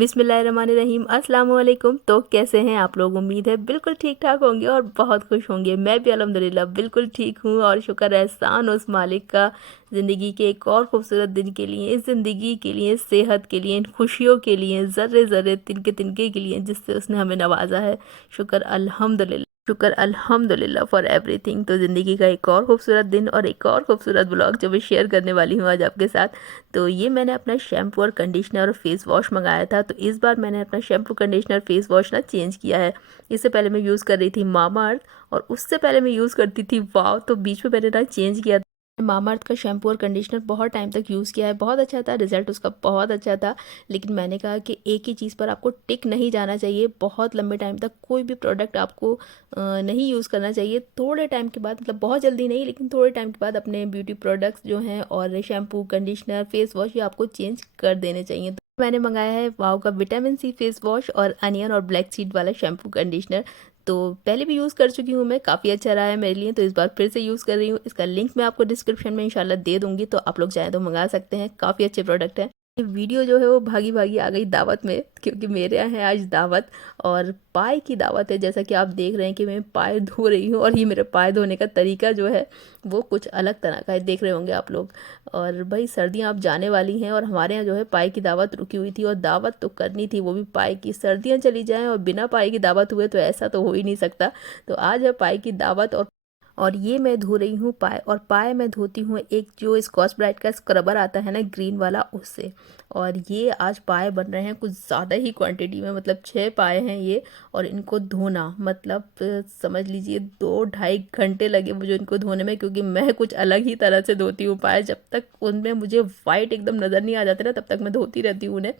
बिस्मिल्लाहिर्रहमानिर्रहीम अस्सलाम वालेकुम। तो कैसे हैं आप लोग? उम्मीद है बिल्कुल ठीक ठाक होंगे और बहुत खुश होंगे। मैं भी अल्हम्दुलिल्लाह बिल्कुल ठीक हूँ और शुक्र एहसान उस मालिक का ज़िंदगी के एक और खूबसूरत दिन के लिए, इस ज़िंदगी के लिए, सेहत के लिए, इन खुशियों के लिए, ज़र्रे ज़र्रे तिनके तिनके के लिए जिससे उसने हमें नवाजा है। शुक्र अल्हम्दुलिल्लाह, शुक्र अल्हम्दुलिल्लाह फॉर एवरीथिंग। तो ज़िंदगी का एक और खूबसूरत दिन और एक और खूबसूरत ब्लॉग जो मैं शेयर करने वाली हूँ आज आपके साथ। तो ये मैंने अपना शैम्पू और कंडीशनर और फेस वॉश मंगाया था। तो इस बार मैंने अपना शैम्पू कंडीशनर फेस वॉश ना चेंज किया है। इससे पहले मैं यूज़ कर रही थी मामाअर्थ और उससे पहले मैं यूज़ करती थी वाव। तो बीच में मैंने ना चेंज किया। मामाअर्थ का शैम्पू और कंडीशनर बहुत टाइम तक यूज़ किया है, बहुत अच्छा था, रिजल्ट उसका बहुत अच्छा था। लेकिन मैंने कहा कि एक ही चीज़ पर आपको टिक नहीं जाना चाहिए, बहुत लंबे टाइम तक कोई भी प्रोडक्ट आपको नहीं यूज़ करना चाहिए। थोड़े टाइम के बाद, मतलब बहुत जल्दी नहीं, लेकिन थोड़े टाइम के बाद अपने ब्यूटी प्रोडक्ट्स जो हैं और शैम्पू कंडीशनर फेस वॉश ये आपको चेंज कर देने चाहिए। तो मैंने मंगाया है वाव का विटामिन सी फेस वॉश और अनियन और ब्लैक सीड वाला शैम्पू कंडीशनर। तो पहले भी यूज़ कर चुकी हूँ मैं, काफ़ी अच्छा रहा है मेरे लिए, तो इस बार फिर से यूज़ कर रही हूँ। इसका लिंक मैं आपको डिस्क्रिप्शन में इंशाल्लाह दे दूँगी, तो आप लोग चाहें तो मंगा सकते हैं, काफ़ी अच्छे प्रोडक्ट हैं। ये वीडियो जो है वो भागी भागी आ गई दावत में, क्योंकि मेरे यहाँ है आज दावत और पाए की दावत है। जैसा कि आप देख रहे हैं कि मैं पाए धो रही हूँ और ये मेरे पाए धोने का तरीका जो है वो कुछ अलग तरह का है, देख रहे होंगे आप लोग। और भाई सर्दियाँ अब जाने वाली हैं और हमारे यहाँ जो है पाए की दावत रुकी हुई थी और दावत तो करनी थी, वो भी पाए की। सर्दियाँ चली जाएं और बिना पाए की दावत हुए तो ऐसा तो हो ही नहीं सकता। तो आज है पाए की दावत और ये मैं धो रही हूँ पाए, और पाए मैं धोती हूँ एक जो स्कॉच ब्राइट का स्क्रबर आता है ना ग्रीन वाला, उससे। और ये आज पाए बन रहे हैं कुछ ज़्यादा ही क्वांटिटी में, मतलब 6 पाए हैं ये। और इनको धोना मतलब समझ लीजिए 2-2.5 घंटे लगे मुझे इनको धोने में, क्योंकि मैं कुछ अलग ही तरह से धोती हूँ पाए। जब तक उनमें मुझे वाइट एकदम नज़र नहीं आ जाते ना, तब तक मैं धोती रहती हूँ उन्हें।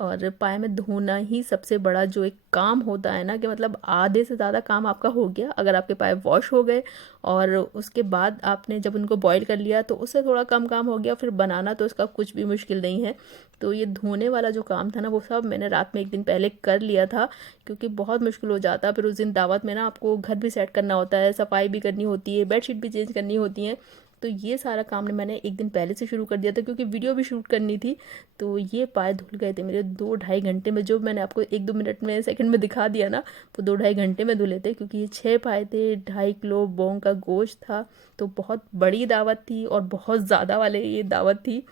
और पाए में धोना ही सबसे बड़ा जो एक काम होता है ना, कि मतलब आधे से ज़्यादा काम आपका हो गया अगर आपके पाए वॉश हो गए। और उसके बाद आपने जब उनको बॉईल कर लिया तो उससे थोड़ा कम काम हो गया, फिर बनाना तो उसका कुछ भी मुश्किल नहीं है। तो ये धोने वाला जो काम था ना, वो सब मैंने रात में एक दिन पहले कर लिया था, क्योंकि बहुत मुश्किल हो जाता। फिर उस दिन दावत में ना आपको घर भी सेट करना होता है, सफाई भी करनी होती है, बेडशीट भी चेंज करनी होती है। तो ये सारा काम ने मैंने एक दिन पहले से शुरू कर दिया था, क्योंकि वीडियो भी शूट करनी थी। तो ये पाए धुल गए थे मेरे 2-2.5 घंटे में, जो मैंने आपको 1-2 मिनट में सेकंड में दिखा दिया ना, वो 2-2.5 घंटे में धुले थे। क्योंकि ये 6 पाए थे, 2.5 किलो बोंग का गोश्त था, तो बहुत बड़ी दावत थी और बहुत ज़्यादा वाले ये दावत थी।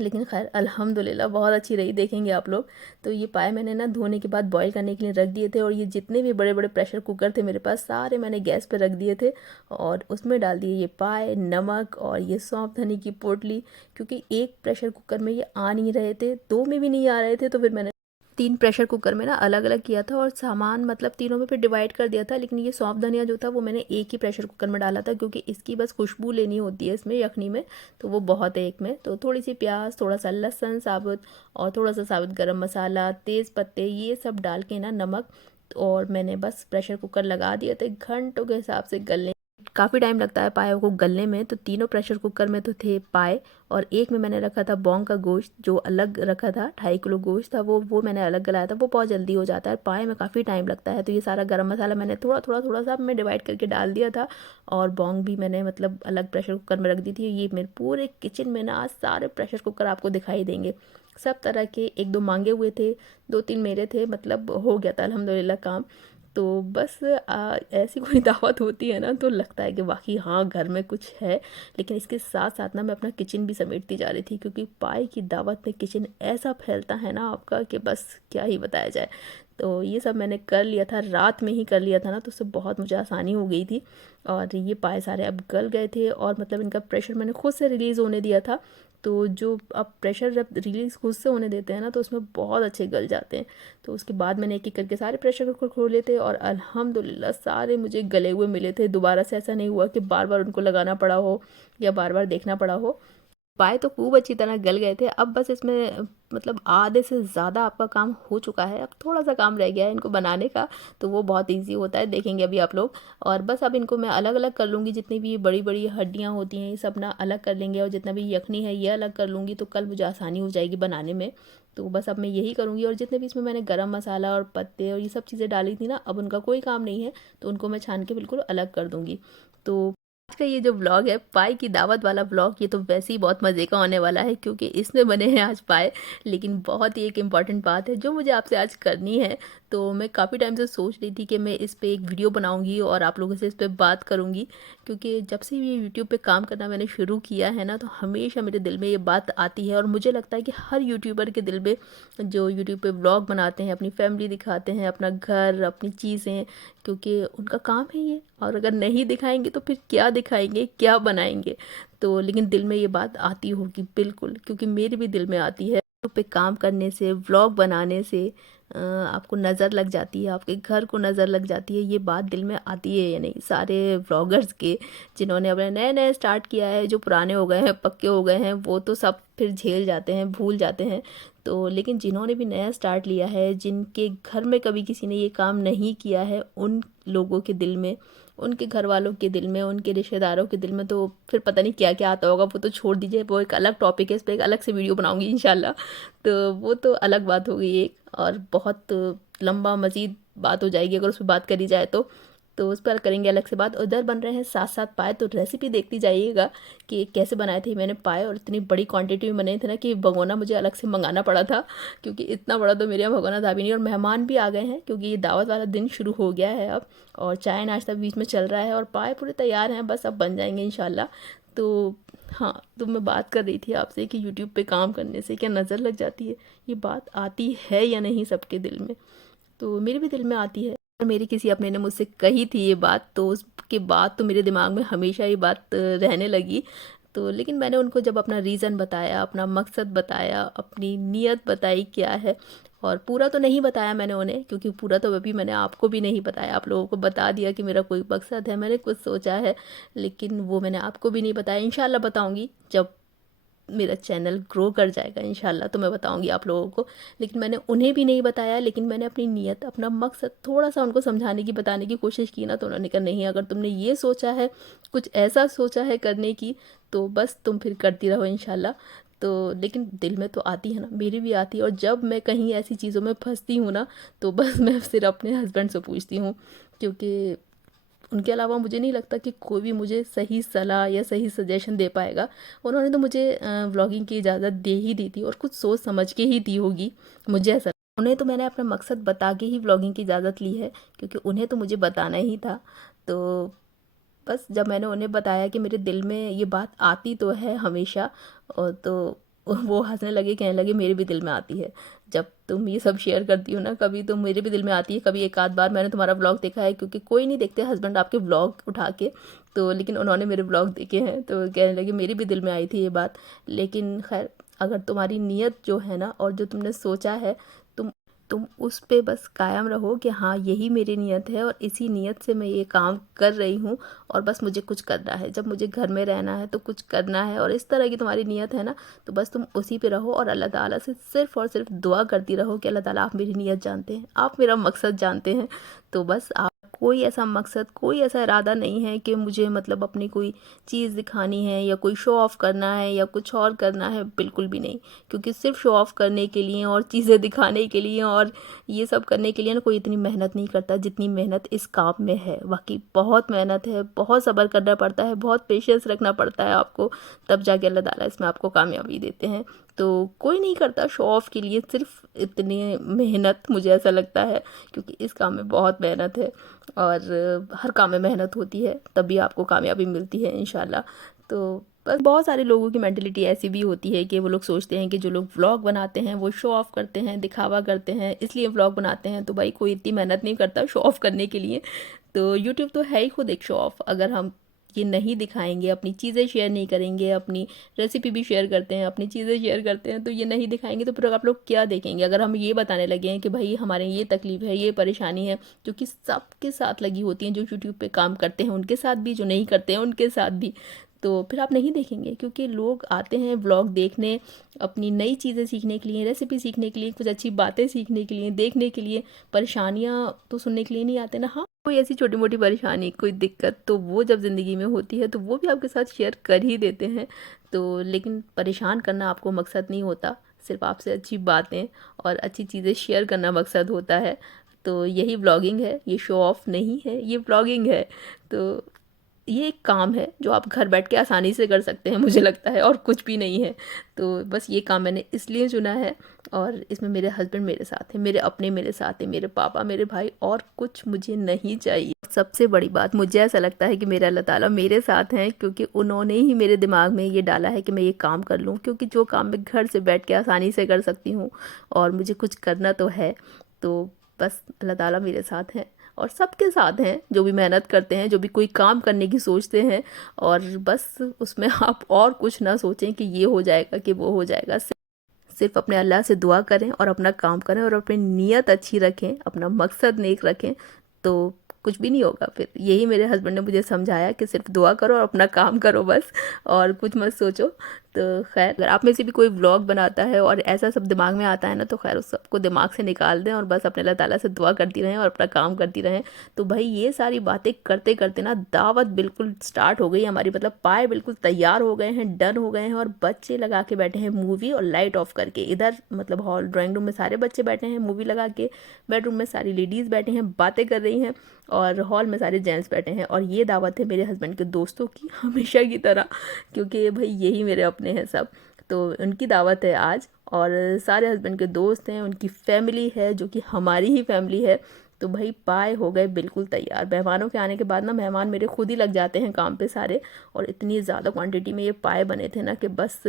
लेकिन खैर अल्हम्दुलिल्लाह बहुत अच्छी रही, देखेंगे आप लोग। तो ये पाए मैंने ना धोने के बाद बॉईल करने के लिए रख दिए थे, और ये जितने भी बड़े बड़े प्रेशर कुकर थे मेरे पास सारे मैंने गैस पे रख दिए थे। और उसमें डाल दिए ये पाए, नमक और ये सौंफ धनी की पोटली। क्योंकि एक प्रेशर कुकर में ये आ नहीं रहे थे, दो में भी नहीं आ रहे थे, तो फिर मैंने 3 प्रेशर कुकर में ना अलग अलग किया था और सामान मतलब तीनों में फिर डिवाइड कर दिया था। लेकिन ये सौंफ धनिया जो था वो मैंने एक ही प्रेशर कुकर में डाला था, क्योंकि इसकी बस खुशबू लेनी होती है इसमें यखनी में, तो वो बहुत है एक में। तो थोड़ी सी प्याज, थोड़ा सा लहसुन साबुत और थोड़ा सा साबुत गरम मसाला, तेज़ पत्ते, ये सब डाल के ना नमक, और मैंने बस प्रेशर कुकर लगा दिए थे घंटों के हिसाब से गलने। काफ़ी टाइम लगता है पाए को गलने में। तो तीनों प्रेशर कुकर में तो थे पाए, और एक में मैंने रखा था बॉन्ग का गोश्त जो अलग रखा था, 2.5 किलो गोश्त था वो मैंने अलग गलाया था। वो बहुत जल्दी हो जाता है, पाए में काफ़ी टाइम लगता है। तो ये सारा गरम मसाला मैंने थोड़ा थोड़ा थोड़ा सा मैं डिवाइड करके डाल दिया था, और बॉन्ग भी मैंने मतलब अलग प्रेशर कुकर में रख दी थी। ये मेरे पूरे किचन में ना आज सारे प्रेशर कुकर आपको दिखाई देंगे, सब तरह के। 1-2 मांगे हुए थे, 2-3 मेरे थे, मतलब हो गया था अल्हम्दुलिल्लाह काम। तो बस ऐसी कोई दावत होती है ना, तो लगता है कि वाकई हाँ घर में कुछ है। लेकिन इसके साथ साथ ना मैं अपना किचन भी समेटती जा रही थी, क्योंकि पाए की दावत में किचन ऐसा फैलता है ना आपका कि बस क्या ही बताया जाए। तो ये सब मैंने कर लिया था, रात में ही कर लिया था ना, तो उससे बहुत मुझे आसानी हो गई थी। और ये पाए सारे अब गल गए थे, और मतलब इनका प्रेशर मैंने खुद से रिलीज़ होने दिया था। तो जो अब प्रेशर जब रिलीज़ खुद से होने देते हैं ना, तो उसमें बहुत अच्छे गल जाते हैं। तो उसके बाद मैंने एक एक करके सारे प्रेशर कुकर खोले थे, और अल्हम्दुलिल्लाह सारे मुझे गले हुए मिले थे। दोबारा से ऐसा नहीं हुआ कि बार बार उनको लगाना पड़ा हो या बार बार देखना पड़ा हो। पाए तो खूब अच्छी तरह गल गए थे। अब बस इसमें मतलब आधे से ज़्यादा आपका काम हो चुका है, अब थोड़ा सा काम रह गया है इनको बनाने का। तो वो बहुत इजी होता है, देखेंगे अभी आप लोग। और बस अब इनको मैं अलग अलग कर लूँगी, जितनी भी बड़ी बड़ी हड्डियाँ होती हैं ये सब ना अलग कर लेंगे, और जितना भी यखनी है ये अलग कर लूँगी, तो कल मुझे आसानी हो जाएगी बनाने में। तो बस अब मैं यही करूँगी। और जितने भी इसमें मैंने गरम मसाला और पत्ते और ये सब चीज़ें डाली थी ना, अब उनका कोई काम नहीं है, तो उनको मैं छान के बिल्कुल अलग कर दूँगी। तो का ये जो व्लॉग है पाए की दावत वाला व्लॉग, ये तो वैसे ही बहुत मज़े का होने वाला है क्योंकि इसमें बने हैं आज पाए। लेकिन बहुत ही एक इम्पॉर्टेंट बात है जो मुझे आपसे आज करनी है। तो मैं काफ़ी टाइम से सोच रही थी कि मैं इस पे एक वीडियो बनाऊंगी और आप लोगों से इस पे बात करूंगी, क्योंकि जब से ये यूट्यूब पे काम करना मैंने शुरू किया है ना, तो हमेशा मेरे दिल में ये बात आती है। और मुझे लगता है कि हर यूट्यूबर के दिल में, जो यूट्यूब पे व्लॉग बनाते हैं, अपनी फैमिली दिखाते हैं, अपना घर, अपनी चीज़ें, क्योंकि उनका काम है ये। और अगर नहीं दिखाएंगे तो फिर क्या दिखाएंगे, क्या बनाएंगे। तो लेकिन दिल में ये बात आती होगी बिल्कुल, क्योंकि मेरे भी दिल में आती है। यूट्यूब पे काम करने से, व्लॉग बनाने से आपको नज़र लग जाती है, आपके घर को नज़र लग जाती है। ये बात दिल में आती है या नहीं सारे व्लॉगर्स के, जिन्होंने अपने नए नए स्टार्ट किया है। जो पुराने हो गए हैं, पक्के हो गए हैं, वो तो सब फिर झेल जाते हैं, भूल जाते हैं। तो लेकिन जिन्होंने भी नया स्टार्ट लिया है, जिनके घर में कभी किसी ने ये काम नहीं किया है, उन लोगों के दिल में, उनके घर वालों के दिल में, उनके रिश्तेदारों के दिल में तो फिर पता नहीं क्या क्या आता होगा। वो तो छोड़ दीजिए, वो एक अलग टॉपिक है, इस पर एक अलग से वीडियो बनाऊंगी इंशाल्लाह। तो वो तो अलग बात हो गई एक, और बहुत लंबा मज़ीद बात हो जाएगी अगर उस पर बात करी जाए तो उस पर करेंगे अलग से बात। उधर बन रहे हैं साथ साथ पाए, तो रेसिपी देखती जाइएगा कि कैसे बनाए थे मैंने पाए। और इतनी बड़ी क्वांटिटी में बने थे ना कि भगोना मुझे अलग से मंगाना पड़ा था, क्योंकि इतना बड़ा तो मेरे यहाँ भगोना था भी नहीं। और मेहमान भी आ गए हैं क्योंकि ये दावत वाला दिन शुरू हो गया है अब, और चाय नाश्ता बीच में चल रहा है, और पाए पूरे तैयार हैं, बस अब बन जाएंगे इंशाल्लाह। तो हाँ, तो मैं बात कर रही थी आपसे कि यूट्यूब पे काम करने से क्या नज़र लग जाती है, ये बात आती है या नहीं सबके दिल में। तो मेरे भी दिल में आती है। और मेरी किसी अपने ने मुझसे कही थी ये बात, तो उसके बाद तो मेरे दिमाग में हमेशा ये बात रहने लगी। तो लेकिन मैंने उनको जब अपना रीज़न बताया, अपना मकसद बताया, अपनी नीयत बताई क्या है, और पूरा तो नहीं बताया मैंने उन्हें, क्योंकि पूरा तो अभी मैंने आपको भी नहीं बताया। आप लोगों को बता दिया कि मेरा कोई मकसद है, मैंने कुछ सोचा है, लेकिन वो मैंने आपको भी नहीं बताया। इंशाल्लाह बताऊंगी जब मेरा चैनल ग्रो कर जाएगा इंशाल्लाह, तो मैं बताऊंगी आप लोगों को। लेकिन मैंने उन्हें भी नहीं बताया, लेकिन मैंने अपनी नीयत, अपना मकसद थोड़ा सा उनको समझाने की, बताने की कोशिश की ना, तो उन्होंने कहा नहीं, अगर तुमने ये सोचा है, कुछ ऐसा सोचा है करने की, तो बस तुम फिर करती रहो इंशाल्लाह। तो लेकिन दिल में तो आती है ना, मेरी भी आती है। और जब मैं कहीं ऐसी चीज़ों में फंसती हूँ ना, तो बस मैं सिर्फ अपने हस्बैंड से पूछती हूँ, क्योंकि उनके अलावा मुझे नहीं लगता कि कोई भी मुझे सही सलाह या सही सजेशन दे पाएगा। उन्होंने तो मुझे व्लॉगिंग की इजाज़त दे ही दी थी, और कुछ सोच समझ के ही दी होगी, मुझे ऐसा। उन्हें तो मैंने अपना मकसद बता के ही व्लॉगिंग की इजाज़त ली है, क्योंकि उन्हें तो मुझे बताना ही था। तो बस जब मैंने उन्हें बताया कि मेरे दिल में ये बात आती तो है हमेशा, और तो वो हंसने लगे, कहने लगे मेरे भी दिल में आती है। जब तुम ये सब शेयर करती हो ना, कभी तो मेरे भी दिल में आती है। कभी एक आध बार मैंने तुम्हारा व्लॉग देखा है, क्योंकि कोई नहीं देखते हस्बैंड आपके व्लॉग उठा के, तो लेकिन उन्होंने मेरे व्लॉग देखे हैं, तो कहने लगे मेरे भी दिल में आई थी ये बात। लेकिन खैर, अगर तुम्हारी नीयत जो है ना, और जो तुमने सोचा है, तुम उस पे बस कायम रहो कि हाँ यही मेरी नीयत है, और इसी नीयत से मैं ये काम कर रही हूँ, और बस मुझे कुछ करना है, जब मुझे घर में रहना है तो कुछ करना है, और इस तरह की तुम्हारी नीयत है ना, तो बस तुम उसी पे रहो। और अल्लाह ताला से सिर्फ़ और सिर्फ दुआ करती रहो कि अल्लाह ताला, आप मेरी नीयत जानते हैं, आप मेरा मकसद जानते हैं। तो बस आप, कोई ऐसा मकसद, कोई ऐसा इरादा नहीं है कि मुझे मतलब अपनी कोई चीज़ दिखानी है, या कोई शो ऑफ़ करना है, या कुछ और करना है, बिल्कुल भी नहीं। क्योंकि सिर्फ शो ऑफ़ करने के लिए और चीज़ें दिखाने के लिए और ये सब करने के लिए ना, कोई इतनी मेहनत नहीं करता जितनी मेहनत इस काम में है। बाकी बहुत मेहनत है, बहुत सब्र करना पड़ता है, बहुत पेशेंस रखना पड़ता है आपको, तब जाके अल्लाह ताला इसमें आपको कामयाबी देते हैं। तो कोई नहीं करता शो ऑफ़ के लिए सिर्फ इतनी मेहनत, मुझे ऐसा लगता है, क्योंकि इस काम में बहुत मेहनत है, और हर काम में मेहनत होती है, तभी आपको कामयाबी मिलती है इंशाल्लाह। तो बस बहुत सारे लोगों की मेंटलिटी ऐसी भी होती है कि वो लोग सोचते हैं कि जो लोग व्लॉग बनाते हैं वो शो ऑफ़ करते हैं, दिखावा करते हैं, इसलिए व्लॉग बनाते हैं। तो भाई, कोई इतनी मेहनत नहीं करता शो ऑफ़ करने के लिए। तो यूट्यूब तो है ही खुद एक शो ऑफ़। अगर हम ये नहीं दिखाएंगे, अपनी चीज़ें शेयर नहीं करेंगे, अपनी रेसिपी भी शेयर करते हैं, अपनी चीज़ें शेयर करते हैं, तो ये नहीं दिखाएंगे तो फिर आप लोग क्या देखेंगे। अगर हम ये बताने लगे हैं कि भाई हमारे ये तकलीफ़ है, ये परेशानी है, जो कि सबके साथ लगी होती हैं, जो यूट्यूब पे काम करते हैं उनके साथ भी, जो नहीं करते हैं उनके साथ भी, तो फिर आप नहीं देखेंगे। क्योंकि लोग आते हैं व्लॉग देखने, अपनी नई चीज़ें सीखने के लिए, रेसिपी सीखने के लिए, कुछ अच्छी बातें सीखने के लिए, देखने के लिए। परेशानियाँ तो सुनने के लिए नहीं आते ना। हाँ, कोई ऐसी छोटी मोटी परेशानी, कोई दिक्कत, तो वो जब ज़िंदगी में होती है तो वो भी आपके साथ शेयर कर ही देते हैं। तो लेकिन परेशान करना आपको मकसद नहीं होता, सिर्फ आपसे अच्छी बातें और अच्छी चीज़ें शेयर करना मकसद होता है। तो यही व्लॉगिंग है, ये शो ऑफ़ नहीं है, ये व्लॉगिंग है। तो ये एक काम है जो आप घर बैठ के आसानी से कर सकते हैं, मुझे लगता है, और कुछ भी नहीं है। तो बस ये काम मैंने इसलिए चुना है, और इसमें मेरे हस्बैंड मेरे साथ हैं, मेरे अपने मेरे साथ हैं, मेरे पापा, मेरे भाई, और कुछ मुझे नहीं चाहिए। सबसे बड़ी बात, मुझे ऐसा लगता है कि मेरे अल्लाह ताला मेरे साथ हैं, क्योंकि उन्होंने ही मेरे दिमाग में ये डाला है कि मैं ये काम कर लूँ, क्योंकि जो काम मैं घर से बैठ के आसानी से कर सकती हूँ और मुझे कुछ करना तो है, तो बस अल्लाह ताला मेरे साथ हैं और सबके साथ हैं जो भी मेहनत करते हैं, जो भी कोई काम करने की सोचते हैं। और बस उसमें आप और कुछ ना सोचें कि ये हो जाएगा कि वो हो जाएगा, सिर्फ अपने अल्लाह से दुआ करें और अपना काम करें और अपनी नीयत अच्छी रखें, अपना मकसद नेक रखें, तो कुछ भी नहीं होगा। फिर यही मेरे हस्बैंड ने मुझे समझाया कि सिर्फ दुआ करो और अपना काम करो बस, और कुछ मत सोचो। तो खैर, अगर आप में से भी कोई व्लॉग बनाता है और ऐसा सब दिमाग में आता है ना, तो खैर उस सबको दिमाग से निकाल दें और बस अपने अल्लाह ताला से दुआ करती रहें और अपना काम करती रहें। तो भाई ये सारी बातें करते करते ना दावत बिल्कुल स्टार्ट हो गई हमारी, मतलब पाए बिल्कुल तैयार हो गए हैं, डन हो गए हैं, और बच्चे लगा के बैठे हैं मूवी, और लाइट ऑफ करके। इधर मतलब हॉल ड्राइंग रूम में सारे बच्चे बैठे हैं मूवी लगा के, बेडरूम में सारी लेडीज़ बैठे हैं बातें कर रही हैं, और हॉल में सारे जेंट्स बैठे हैं। और ये दावत है मेरे हस्बैंड के दोस्तों की, हमेशा की तरह, क्योंकि भाई यही मेरे अपने हैं सब। तो उनकी दावत है आज, और सारे हस्बैंड के दोस्त हैं, उनकी फैमिली है जो कि हमारी ही फैमिली है। तो भाई पाए हो गए बिल्कुल तैयार। मेहमानों के आने के बाद ना मेहमान मेरे खुद ही लग जाते हैं काम पे सारे, और इतनी ज़्यादा क्वांटिटी में ये पाए बने थे ना कि बस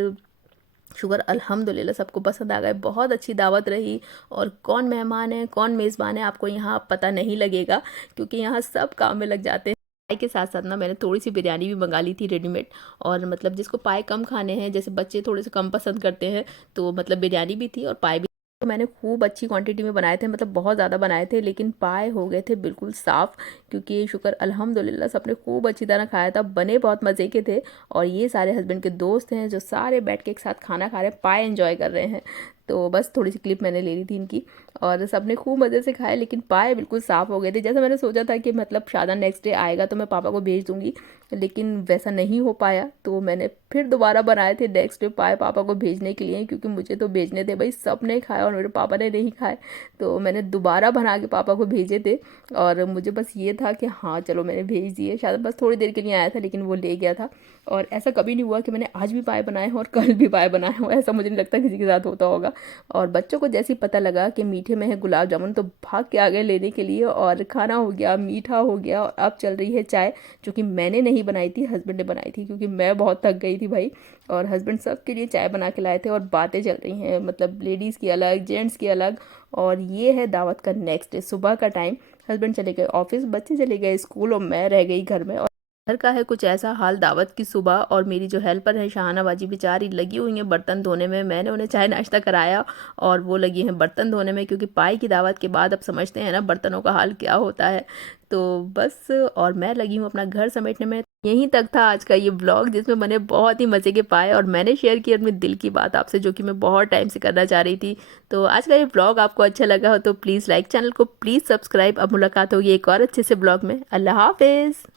शुक्र अल्हम्दुलिल्लाह सबको पसंद आ गए। बहुत अच्छी दावत रही, और कौन मेहमान है कौन मेज़बान है आपको यहाँ पता नहीं लगेगा, क्योंकि यहाँ सब काम में लग जाते हैं। पाए के साथ साथ ना मैंने थोड़ी सी बिरयानी भी मंगा ली थी रेडीमेड, और मतलब जिसको पाए कम खाने हैं, जैसे बच्चे थोड़े से कम पसंद करते हैं, तो मतलब बिरयानी भी थी और पाए भी। तो मैंने खूब अच्छी क्वांटिटी में बनाए थे, मतलब बहुत ज़्यादा बनाए थे, लेकिन पाए हो गए थे बिल्कुल साफ़, क्योंकि शुक्र अल्हम्दुलिल्लाह सबने खूब अच्छी तरह खाया था, बने बहुत मज़े के थे। और ये सारे हस्बैंड के दोस्त हैं जो सारे बैठ के एक साथ खाना खा रहे हैं, पाए एंजॉय कर रहे हैं। तो बस थोड़ी सी क्लिप मैंने ले ली थी इनकी, और सबने खूब मज़े से खाए, लेकिन पाए बिल्कुल साफ़ हो गए थे। जैसा मैंने सोचा था कि मतलब शादा नेक्स्ट डे आएगा तो मैं पापा को भेज दूँगी, लेकिन वैसा नहीं हो पाया। तो मैंने फिर दोबारा बनाए थे नेक्स्ट डे पाए पापा को भेजने के लिए, क्योंकि मुझे तो भेजने थे भाई, सब ने खाया और मेरे पापा ने नहीं खाए। तो मैंने दोबारा बना के पापा को भेजे थे, और मुझे बस ये था कि हाँ चलो मैंने भेज दिए। शायद बस थोड़ी देर के लिए आया था, लेकिन वो ले गया था। और ऐसा कभी नहीं हुआ कि मैंने आज भी पाए बनाए हों और कल भी पाए बनाए हों, ऐसा मुझे नहीं लगता किसी के साथ होता होगा। और बच्चों को जैसे ही पता लगा कि मीठे में है गुलाब जामुन, तो भाग के आ गए लेने के लिए, और खाना हो गया, मीठा हो गया, और अब चल रही है चाय, जो कि मैंने नहीं बनाई थी, हस्बैंड ने बनाई थी, क्योंकि मैं बहुत थक गई थी भाई। और हस्बैंड सब के लिए चाय बना के लाए थे, और बातें चल रही हैं, मतलब लेडीज़ की अलग, जेंट्स की अलग। और ये है दावत का नेक्स्ट डे, सुबह का टाइम। हस्बैंड चले गए ऑफिस, बच्चे चले गए स्कूल, और मैं रह गई घर में। और घर का है कुछ ऐसा हाल दावत की सुबह, और मेरी जो हेल्पर है शाहाना बाजी बेचारी लगी हुई हैं बर्तन धोने में। मैंने उन्हें चाय नाश्ता कराया, और वो लगी हैं बर्तन धोने में, क्योंकि पाई की दावत के बाद अब समझते हैं ना बर्तनों का हाल क्या होता है। तो बस, और मैं लगी हूँ अपना घर समेटने में। यहीं तक था आज का ये ब्लॉग, जिसमें मैंने बहुत ही मज़े के पाए, और मैंने शेयर की अपने दिल की बात आपसे, जो कि मैं बहुत टाइम से करना चाह रही थी। तो आज का ये ब्लॉग आपको अच्छा लगा हो तो प्लीज़ लाइक, चैनल को प्लीज़ सब्सक्राइब। अब मुलाकात होगी एक और अच्छे से ब्लॉग में। अल्लाह हाफिज़।